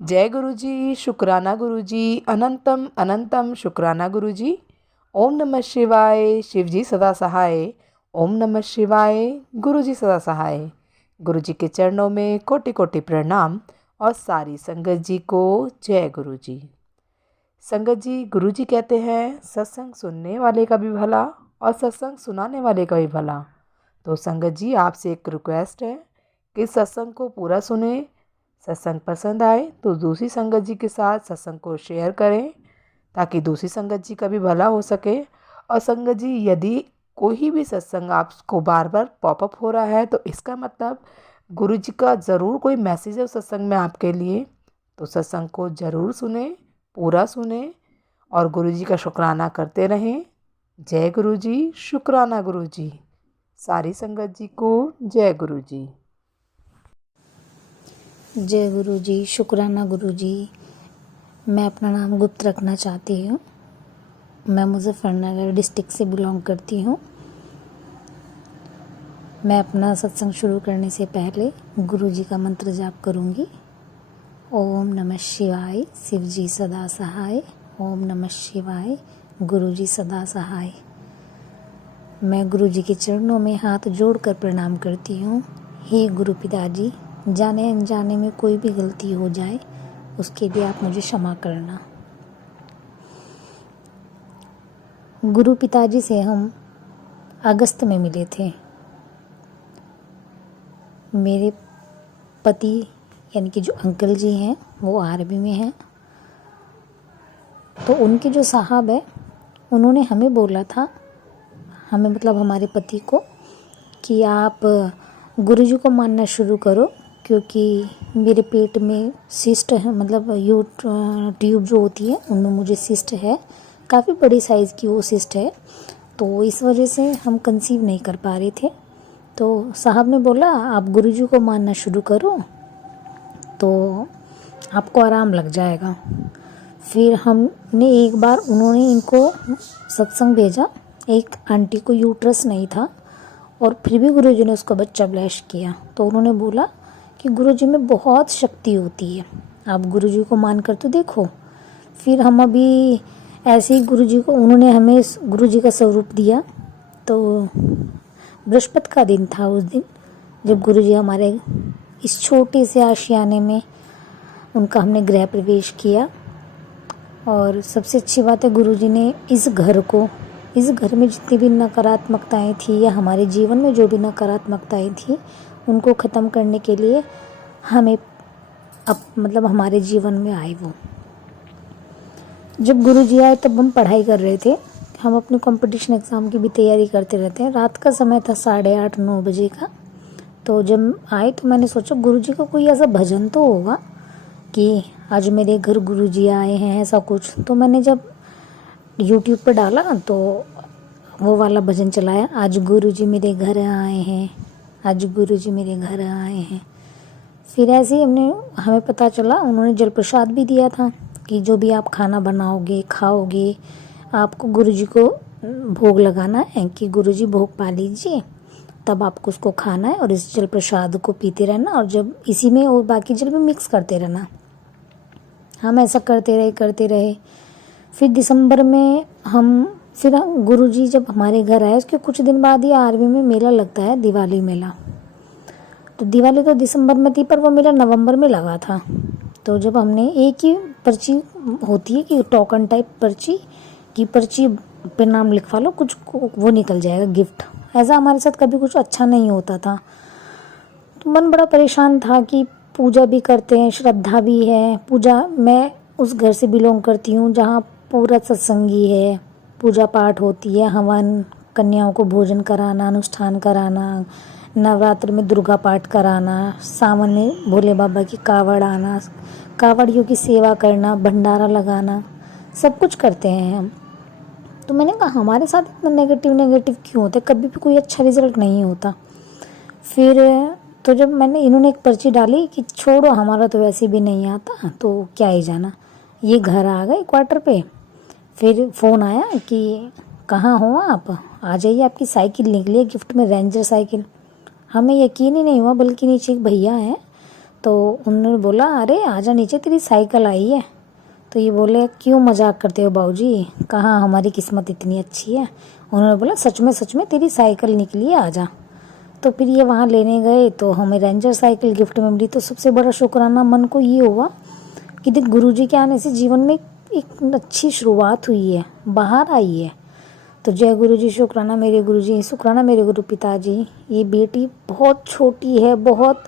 जय गुरु जी, शुक्राना गुरु जी, अनंतम अनंतम शुक्राना गुरु जी। ओम नमः शिवाय, शिव जी सदा सहाय। ओम नमः शिवाय, गुरु जी सदा सहाय। गुरु जी के चरणों में कोटि कोटि प्रणाम और सारी संगत जी को जय गुरु जी। संगत जी, गुरु जी कहते हैं सत्संग सुनने वाले का भी भला और सत्संग सुनाने वाले का भी भला। तो संगत जी, आपसे एक रिक्वेस्ट है कि सत्संग को पूरा सुने। सत्संग पसंद आए तो दूसरी संगत जी के साथ सत्संग को शेयर करें ताकि दूसरी संगत जी का भी भला हो सके। और संगत जी, यदि कोई भी सत्संग आपको बार बार पॉपअप हो रहा है तो इसका मतलब गुरु जी का ज़रूर कोई मैसेज है उस सत्संग में आपके लिए। तो सत्संग को ज़रूर सुने, पूरा सुने और गुरु जी का शुक्राना करते रहें। जय गुरु जी, शुक्राना गुरु जी। सारी संगत जी को जय गुरु जी। जय गुरु जी, शुक्राना गुरु जी। मैं अपना नाम गुप्त रखना चाहती हूँ। मैं मुजफ्फरनगर डिस्ट्रिक्ट से बिलोंग करती हूँ। मैं अपना सत्संग शुरू करने से पहले गुरु जी का मंत्र जाप करूँगी। ओम नमः शिवाय, शिव जी सदा सहाय। ओम नमः शिवाय, गुरु जी सदा सहाय। मैं गुरु जी के चरणों में हाथ जोड़कर प्रणाम करती हूँ। हे गुरु पिताजी, जाने अनजाने में कोई भी गलती हो जाए उसके लिए आप मुझे क्षमा करना। गुरु पिताजी से हम अगस्त में मिले थे। मेरे पति यानी कि जो अंकल जी हैं वो आर्मी में हैं। तो उनके जो साहब है उन्होंने हमें बोला था, हमें मतलब हमारे पति को, कि आप गुरु जी को मानना शुरू करो क्योंकि मेरे पेट में सिस्ट है, मतलब ट्यूब जो होती है उनमें मुझे सिस्ट है। काफ़ी बड़ी साइज़ की वो सिस्ट है, तो इस वजह से हम कंसीव नहीं कर पा रहे थे। तो साहब ने बोला आप गुरु जी को मानना शुरू करो तो आपको आराम लग जाएगा। फिर हमने एक बार, उन्होंने इनको सत्संग भेजा। एक आंटी को यूट्रस नहीं था और फिर भी गुरु जी ने उसका बच्चा ब्लेस किया। तो उन्होंने बोला कि गुरु जी में बहुत शक्ति होती है, आप गुरु जी को मान कर तो देखो। फिर हम अभी ऐसे ही गुरु जी को, उन्होंने हमें गुरु जी का स्वरूप दिया। तो बृहस्पति का दिन था उस दिन, जब गुरु जी हमारे इस छोटे से आशियाने में उनका हमने गृह प्रवेश किया। और सबसे अच्छी बात है, गुरु जी ने इस घर में जितनी भी नकारात्मकताएं थी या हमारे जीवन में जो भी नकारात्मकताएं थी उनको ख़त्म करने के लिए हमें मतलब हमारे जीवन में आए। वो जब गुरु जी आए तब हम पढ़ाई कर रहे थे। हम अपने कंपटीशन एग्ज़ाम की भी तैयारी करते रहते हैं। रात का समय था, 8:30-9 बजे का। तो जब आए तो मैंने सोचा गुरु जी का कोई ऐसा भजन तो होगा कि आज मेरे घर गुरु जी आए हैं, ऐसा कुछ। तो मैंने जब यूट्यूब पर डाला तो वो वाला भजन चलाया, आज गुरु जी मेरे घर आए हैं, आज गुरु जी मेरे घर आए हैं। फिर ऐसे ही हमें पता चला, उन्होंने जल प्रसाद भी दिया था कि जो भी आप खाना बनाओगे खाओगे आपको गुरु जी को भोग लगाना है, कि गुरु जी भोग पा लीजिए तब आपको उसको खाना है और इस जल प्रसाद को पीते रहना और जब इसी में और बाकी जल में मिक्स करते रहना। हम ऐसा करते रहे। फिर दिसंबर में फिर गुरु जी जब हमारे घर आए उसके कुछ दिन बाद ही आर्मी में मेला लगता है, दिवाली मेला। तो दिवाली तो दिसंबर में थी पर वो मेला नवंबर में लगा था। तो जब हमने, एक ही पर्ची होती है कि टोकन टाइप पर्ची, की पर्ची पे नाम लिखवा लो, कुछ वो निकल जाएगा गिफ्ट। ऐसा हमारे साथ कभी कुछ अच्छा नहीं होता था। तो मन बड़ा परेशान था कि पूजा भी करते हैं, श्रद्धा भी है। पूजा, मैं उस घर से बिलोंग करती हूँ जहाँ पूरा सत्संगी है, पूजा पाठ होती है, हवन, कन्याओं को भोजन कराना, अनुष्ठान कराना, नवरात्र में दुर्गा पाठ कराना, सावन में भोले बाबा की कावड़ आना, कावड़ियों की सेवा करना, भंडारा लगाना, सब कुछ करते हैं हम। तो मैंने कहा हमारे साथ इतना नेगेटिव क्यों होता है, कभी भी कोई अच्छा रिजल्ट नहीं होता। फिर तो जब इन्होंने एक पर्ची डाली कि छोड़ो हमारा तो वैसे भी नहीं आता तो क्या ही जाना, ये घर आ गए क्वार्टर पे। फिर फ़ोन आया कि कहाँ हो आप, आ जाइए, आपकी साइकिल निकली है गिफ्ट में, रेंजर साइकिल। हमें यकीन ही नहीं हुआ, बल्कि नीचे एक भैया हैं तो उन्होंने बोला अरे आजा नीचे, तेरी साइकिल आई है। तो ये बोले क्यों मजाक करते हो बाबूजी, कहाँ हमारी किस्मत इतनी अच्छी है। उन्होंने बोला सच में तेरी साइकिल निकली है, आजा। तो फिर ये वहाँ लेने गए तो हमें रेंजर साइकिल गिफ्ट में मिली। तो सबसे बड़ा शुक्राना मन को ये हुआ कि देख गुरुजी के आने से जीवन में एक अच्छी शुरुआत हुई है, बाहर आई है। तो जय गुरुजी, शुक्राना मेरे गुरुजी, शुक्राना मेरे गुरु पिताजी। ये बेटी बहुत छोटी है, बहुत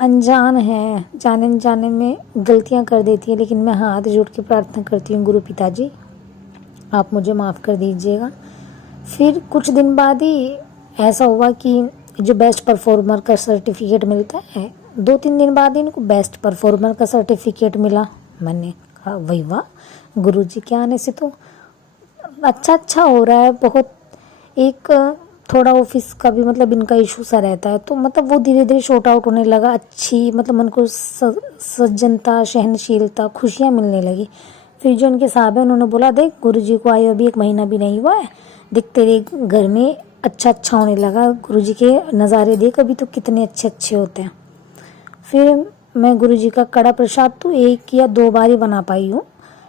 अनजान है, जाने अनजाने में गलतियां कर देती है, लेकिन मैं हाथ जोड़ के प्रार्थना करती हूँ गुरु पिताजी आप मुझे माफ़ कर दीजिएगा। फिर कुछ दिन बाद ही ऐसा हुआ कि जो बेस्ट परफॉर्मर का सर्टिफिकेट मिलता है, 2-3 दिन बाद ही इनको बेस्ट परफॉर्मर का सर्टिफिकेट मिला। मैंने कहा वही वाह, गुरुजी के आने से तो अच्छा हो रहा है बहुत। एक थोड़ा ऑफिस का भी मतलब इनका इशू सा रहता है, तो मतलब वो धीरे धीरे शॉर्ट आउट होने लगा। अच्छी मतलब मन को सज्जनता, सहनशीलता, खुशियाँ मिलने लगी। फिर जो इनके साहब है उन्होंने बोला देख गुरुजी को आए अभी 1 महीना भी नहीं हुआ है, देख तेरे घर में अच्छा होने लगा, गुरुजी के नज़ारे देख अभी तो कितने अच्छे होते हैं। फिर मैं गुरुजी का कड़ा प्रसाद तो 1 या 2 बार ही बना पाई हूँ,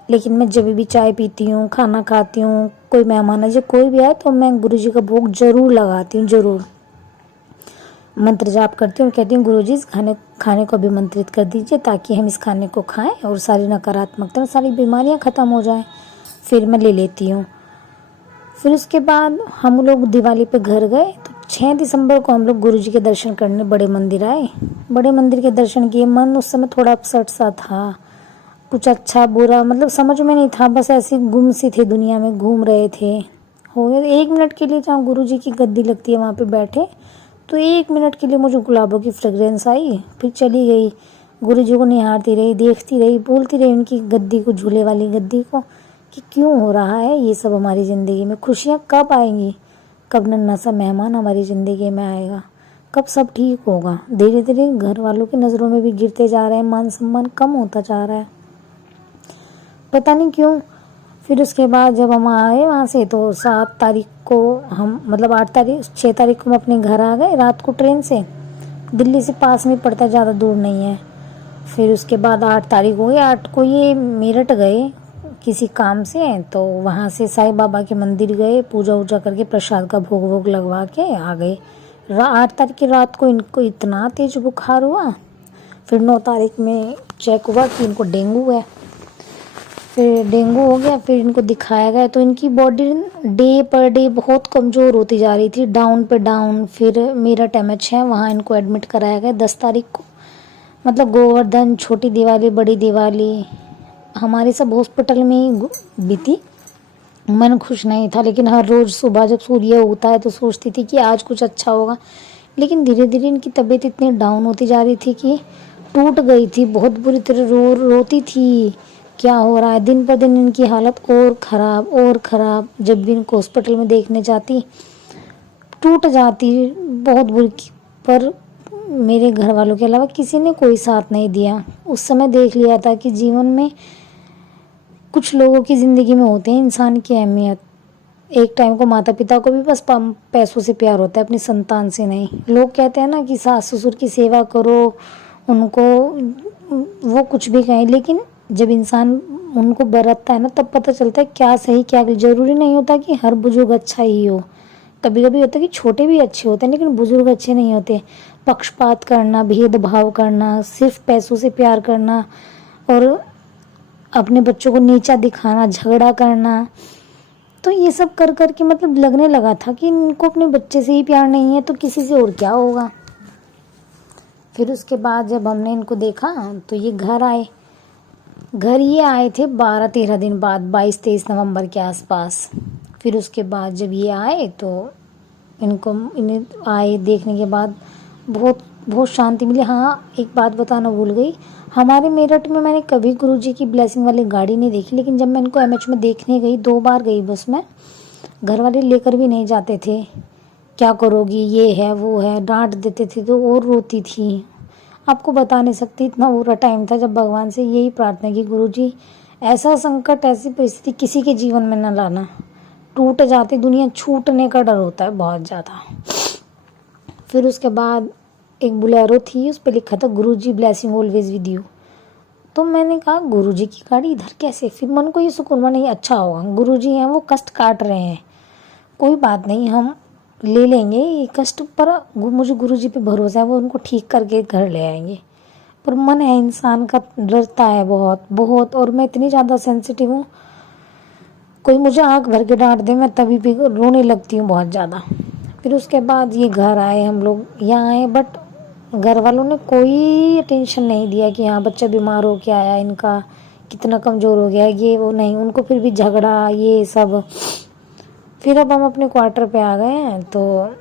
लेकिन मैं जब भी चाय पीती हूँ, खाना खाती हूँ, कोई मेहमान आए, कोई भी आए तो मैं गुरुजी का भोग जरूर लगाती हूँ, जरूर मंत्र जाप करती हूँ। कहती हूँ गुरुजी इस खाने को अभिमंत्रित कर दीजिए ताकि हम इस खाने को खाएं और सारी नकारात्मकता, सारी बीमारियाँ ख़त्म हो जाएं। फिर मैं ले लेती हूँ। फिर उसके बाद हम लोग दिवाली पे घर गए तो 6 दिसंबर को हम लोग गुरुजी के दर्शन करने बड़े मंदिर आए। बड़े मंदिर के दर्शन किए। मन उस समय थोड़ा अपसेट सा था, कुछ अच्छा बुरा मतलब समझ में नहीं था, बस ऐसी गुम सी थे, दुनिया में घूम रहे थे। हो गए 1 मिनट के लिए जहाँ गुरुजी की गद्दी लगती है वहाँ पे बैठे, तो 1 मिनट के लिए मुझे गुलाबों की फ्रेग्रेंस आई, फिर चली गई। गुरुजी को निहारती रही, देखती रही, बोलती रही उनकी गद्दी को, झूले वाली गद्दी को, कि क्यों हो रहा है ये सब हमारी ज़िंदगी में, खुशियाँ कब आएंगी, कब नन्हा सा मेहमान हमारी ज़िंदगी में आएगा, कब सब ठीक होगा। धीरे धीरे घर वालों की नज़रों में भी गिरते जा रहे हैं, मान सम्मान कम होता जा रहा है, पता नहीं क्यों। फिर उसके बाद जब हम आए वहाँ से तो 7 तारीख को हम मतलब 6 तारीख को हम अपने घर आ गए रात को ट्रेन से। दिल्ली से पास में पड़ता, ज़्यादा दूर नहीं है। फिर उसके बाद 8 तारीख हो गई। 8 को ये मेरठ गए किसी काम से, तो वहाँ से साईं बाबा के मंदिर गए, पूजा वूजा करके प्रसाद का भोग लगवा के आ गए। 8 तारीख की रात को इनको इतना तेज बुखार हुआ। फिर 9 तारीख में चेक हुआ कि इनको डेंगू है। फिर डेंगू हो गया, फिर इनको दिखाया गया तो इनकी बॉडी डे पर डे बहुत कमज़ोर होती जा रही थी, डाउन पे डाउन। फिर मेरठ MH है, वहाँ इनको एडमिट कराया गया 10 तारीख को। मतलब गोवर्धन, छोटी दिवाली, बड़ी दिवाली हमारे सब हॉस्पिटल में ही बीती। मन खुश नहीं था, लेकिन हर रोज़ सुबह जब सूर्य उगता है तो सोचती थी कि आज कुछ अच्छा होगा। लेकिन धीरे धीरे इनकी तबीयत इतनी डाउन होती जा रही थी कि टूट गई थी, बहुत बुरी तरह रोती थी, क्या हो रहा है। दिन पर दिन इनकी हालत और ख़राब। जब भी इनको हॉस्पिटल में देखने जाती टूट जाती, बहुत बुरी। पर मेरे घर वालों के अलावा किसी ने कोई साथ नहीं दिया। उस समय देख लिया था कि जीवन में कुछ लोगों की ज़िंदगी में होते हैं इंसान की अहमियत। एक टाइम को माता पिता को भी बस पैसों से प्यार होता है, अपनी संतान से नहीं। लोग कहते हैं ना कि सास ससुर की सेवा करो, उनको वो कुछ भी कहें, लेकिन जब इंसान उनको बरतता है ना तब पता चलता है क्या सही क्या गलत। जरूरी नहीं होता कि हर बुजुर्ग अच्छा ही हो, कभी कभी होता है कि छोटे भी अच्छे होते हैं, लेकिन बुजुर्ग अच्छे नहीं होते। पक्षपात करना, भेदभाव करना, सिर्फ पैसों से प्यार करना और अपने बच्चों को नीचा दिखाना, झगड़ा करना, तो ये सब कर कर के मतलब लगने लगा था कि इनको अपने बच्चे से ही प्यार नहीं है तो किसी से और क्या होगा। फिर उसके बाद जब हमने इनको देखा तो ये घर ये आए थे 12-13 दिन बाद, 22-23 नवंबर के आसपास। फिर उसके बाद जब ये आए तो इन्हें आए देखने के बाद बहुत शांति मिली। हाँ, एक बात बताना भूल गई, हमारे मेरठ में मैंने कभी गुरुजी की ब्लेसिंग वाली गाड़ी नहीं देखी, लेकिन जब मैं इनको MH में देखने गई, 2 बार गई बस में, घर वाले लेकर भी नहीं जाते थे। क्या करोगी, ये है वो है, डांट देते थे तो और रोती थी। आपको बता नहीं सकती, इतना बुरा टाइम था जब भगवान से यही प्रार्थना की, गुरुजी ऐसा संकट, ऐसी परिस्थिति किसी के जीवन में न लाना। टूट जाती दुनिया, छूटने का डर होता है बहुत ज़्यादा। फिर उसके बाद एक बुलेरो थी, उस पे लिखा था गुरुजी ब्लेसिंग ऑलवेज विद यू। तो मैंने कहा गुरुजी की गाड़ी इधर कैसे? फिर मन को ये सुकून हुआ, नहीं अच्छा होगा, गुरुजी हैं वो कष्ट काट रहे हैं, कोई बात नहीं हम ले लेंगे ये कष्ट, पर मुझे गुरुजी पे भरोसा है, वो उनको ठीक करके घर ले आएंगे। पर मन है इंसान का, डरता है बहुत बहुत, और मैं इतनी ज़्यादा सेंसिटिव हूँ, कोई मुझे आंख भर के डांट दे मैं तभी भी रोने लगती हूँ बहुत ज़्यादा। फिर उसके बाद ये घर आए, हम लोग यहाँ आए, बट घर वालों ने कोई अटेंशन नहीं दिया कि हाँ बच्चा बीमार हो के आया, इनका कितना कमज़ोर हो गया है, ये वो नहीं, उनको फिर भी झगड़ा ये सब। फिर अब हम अपने क्वार्टर पे आ गए हैं, तो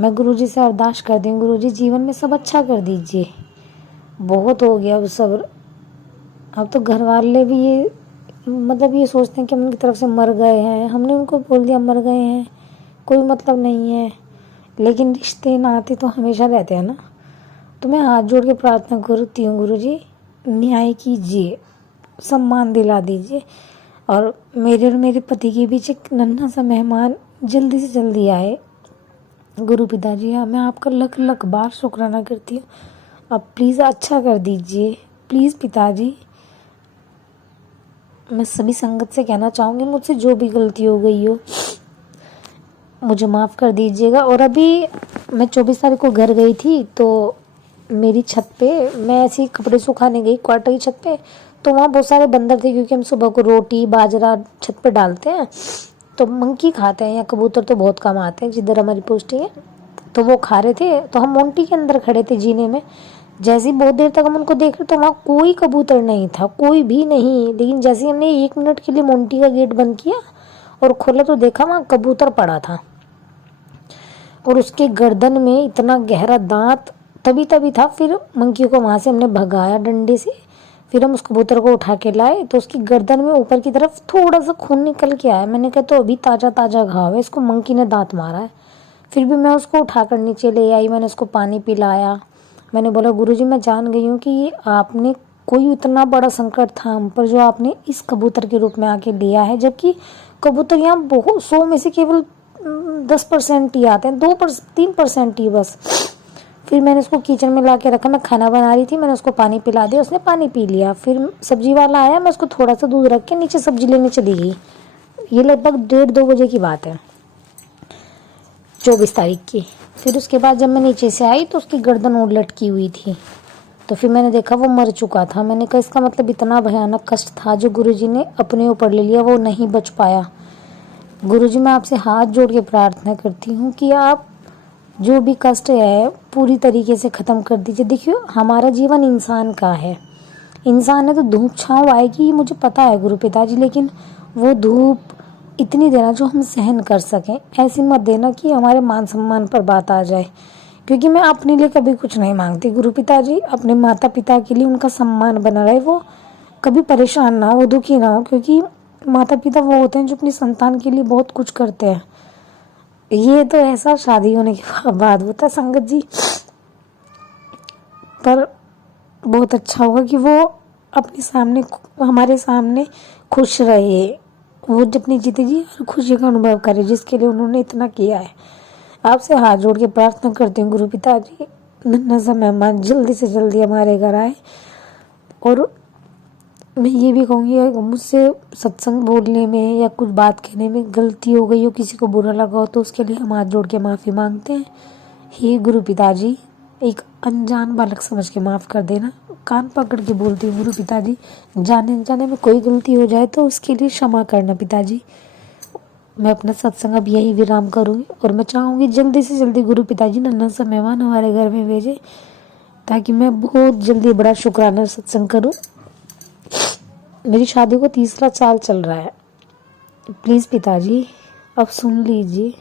मैं गुरुजी से अरदास करती हूँ, गुरुजी जीवन में सब अच्छा कर दीजिए, बहुत हो गया अब सब। अब तो घर वाले भी ये मतलब ये सोचते हैं कि हम उनकी तरफ से मर गए हैं, हमने उनको बोल दिया मर गए हैं, कोई मतलब नहीं है, लेकिन रिश्ते नाते तो हमेशा रहते हैं ना। तो मैं हाथ जोड़ के प्रार्थना करती हूँ, गुरुजी न्याय कीजिए, सम्मान दिला दीजिए, और मेरे पति के बीच एक नन्हा सा मेहमान जल्दी से जल्दी आए। गुरु पिताजी हाँ, मैं आपका लख लख बार शुक्राना करती हूँ, अब प्लीज़ अच्छा कर दीजिए, प्लीज़ पिताजी। मैं सभी संगत से कहना चाहूँगी, मुझसे जो भी गलती हो गई हो मुझे माफ़ कर दीजिएगा। और अभी मैं 24 तारीख को घर गई थी, तो मेरी छत पे मैं ऐसे ही कपड़े सुखाने गई क्वार्टर की छत पे, तो वहाँ बहुत सारे बंदर थे, क्योंकि हम सुबह को रोटी बाजरा छत पे डालते हैं, तो मंकी खाते हैं, या कबूतर तो बहुत कम आते हैं जिधर हमारी पोस्टिंग है, तो वो खा रहे थे। तो हम मोंटी के अंदर खड़े थे जीने में, जैसे ही बहुत देर तक हम उनको देख रहे, तो वहाँ कोई कबूतर नहीं था, कोई भी नहीं। लेकिन जैसे ही हमने 1 मिनट के लिए मोंटी का गेट बंद किया और खोला, तो देखा वहाँ कबूतर पड़ा था, और उसके गर्दन में इतना गहरा दांत तभी तभी था। फिर मंकी को वहाँ से हमने भगाया डंडे से, फिर हम उस कबूतर को उठा के लाए, तो उसकी गर्दन में ऊपर की तरफ थोड़ा सा खून निकल के आया। मैंने कहा तो अभी ताज़ा ताज़ा घाव है, इसको मंकी ने दांत मारा है। फिर भी मैं उसको उठाकर नीचे ले आई, मैंने उसको पानी पिलाया। मैंने बोला गुरुजी मैं जान गई हूँ कि ये आपने कोई इतना बड़ा संकट था हम पर, जो आपने इस कबूतर के रूप में आके लिया है, जबकि कबूतर यहाँ बहुत 100 में से केवल 10% ही आते हैं, 3% ही बस। फिर मैंने उसको किचन में ला के रखा, मैं खाना बना रही थी, मैंने उसको पानी पिला दिया, उसने पानी पी लिया। फिर सब्जी वाला आया, मैं उसको थोड़ा सा दूध रख के नीचे सब्जी लेने चली गई। ये लगभग 1:30-2 बजे की बात है, 24 तारीख की। फिर उसके बाद जब मैं नीचे से आई, तो उसकी गर्दन और लटकी हुई थी, तो फिर मैंने देखा वो मर चुका था। मैंने कहा इसका मतलब इतना भयानक कष्ट था जो गुरुजी ने अपने ऊपर ले लिया, वो नहीं बच पाया। गुरुजी मैं आपसे हाथ जोड़ के प्रार्थना करती हूँ कि आप जो भी कष्ट है पूरी तरीके से ख़त्म कर दीजिए। देखिए हमारा जीवन इंसान का है, इंसान है तो धूप छाँव आएगी, ये मुझे पता है गुरु पिताजी, लेकिन वो धूप इतनी देना जो हम सहन कर सकें, ऐसी मत देना कि हमारे मान सम्मान पर बात आ जाए। क्योंकि मैं अपने लिए कभी कुछ नहीं मांगती गुरु पिताजी, अपने माता पिता के लिए उनका सम्मान बना रहे, वो कभी परेशान ना हो, दुखी ना हो, क्योंकि माता पिता वो होते हैं जो अपनी संतान के लिए बहुत कुछ करते हैं। ये तो ऐसा शादी होने के बाद होता है संगत जी, पर बहुत अच्छा होगा कि वो अपने सामने हमारे सामने खुश रहे, वो अपनी जिंदगी हर खुशी का अनुभव करे जिसके लिए उन्होंने इतना किया है। आपसे हाथ जोड़ के प्रार्थना करती हूँ गुरु पिताजी, नन्हा सा मेहमान जल्दी से जल्दी हमारे घर आए। और मैं ये भी कहूँगी अगर मुझसे सत्संग बोलने में या कुछ बात कहने में गलती हो गई हो, किसी को बुरा लगा हो, तो उसके लिए हम हाथ जोड़ के माफ़ी मांगते हैं। हे गुरु पिताजी, एक अनजान बालक समझ के माफ़ कर देना। कान पकड़ के बोलती हूँ गुरु पिताजी, जाने जाने में कोई गलती हो जाए तो उसके लिए क्षमा करना पिताजी। मैं अपना सत्संग अब यही विराम करूँगी, और मैं चाहूँगी जल्दी से जल्दी गुरु पिताजी नन्हा सा मेहमान हमारे घर में भेजे, ताकि मैं बहुत जल्दी बड़ा शुक्राना सत्संग करूँ। मेरी शादी को 3रा साल चल रहा है, प्लीज़ पिताजी अब सुन लीजिए।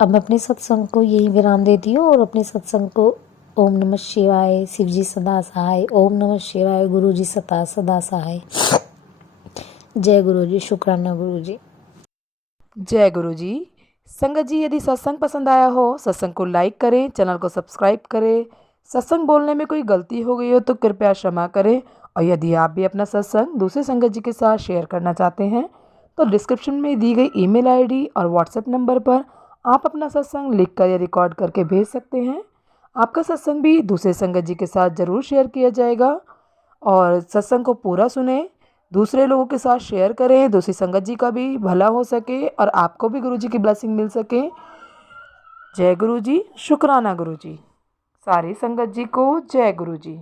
अब मैं अपने सत्संग को यही विराम देती हूँ, और अपने सत्संग को ओम नमः शिवाय, शिव जी सदा सहाय, ओम नमः शिवाय, गुरु जी सदा सहाय। जय गुरु जी, शुक्राना गुरु जी। जय गुरु जी। संगत जी यदि सत्संग पसंद आया हो, सत्संग को लाइक करें, चैनल को सब्सक्राइब करें। सत्संग बोलने में कोई गलती हो गई हो तो कृपया क्षमा करें। और यदि आप भी अपना सत्संग दूसरे संगत जी के साथ शेयर करना चाहते हैं, तो डिस्क्रिप्शन में दी गई ईमेल आईडी और व्हाट्सएप नंबर पर आप अपना सत्संग लिखकर या रिकॉर्ड करके भेज सकते हैं। आपका सत्संग भी दूसरे संगत जी के साथ ज़रूर शेयर किया जाएगा और सत्संग को पूरा सुने, दूसरे लोगों के साथ शेयर करें, दूसरी संगत जी का भी भला हो सके और आपको भी गुरु जी की ब्लेसिंग मिल सके। जय गुरु जी, शुक्राना गुरु जी। सारी संगत जी को जय गुरु जी।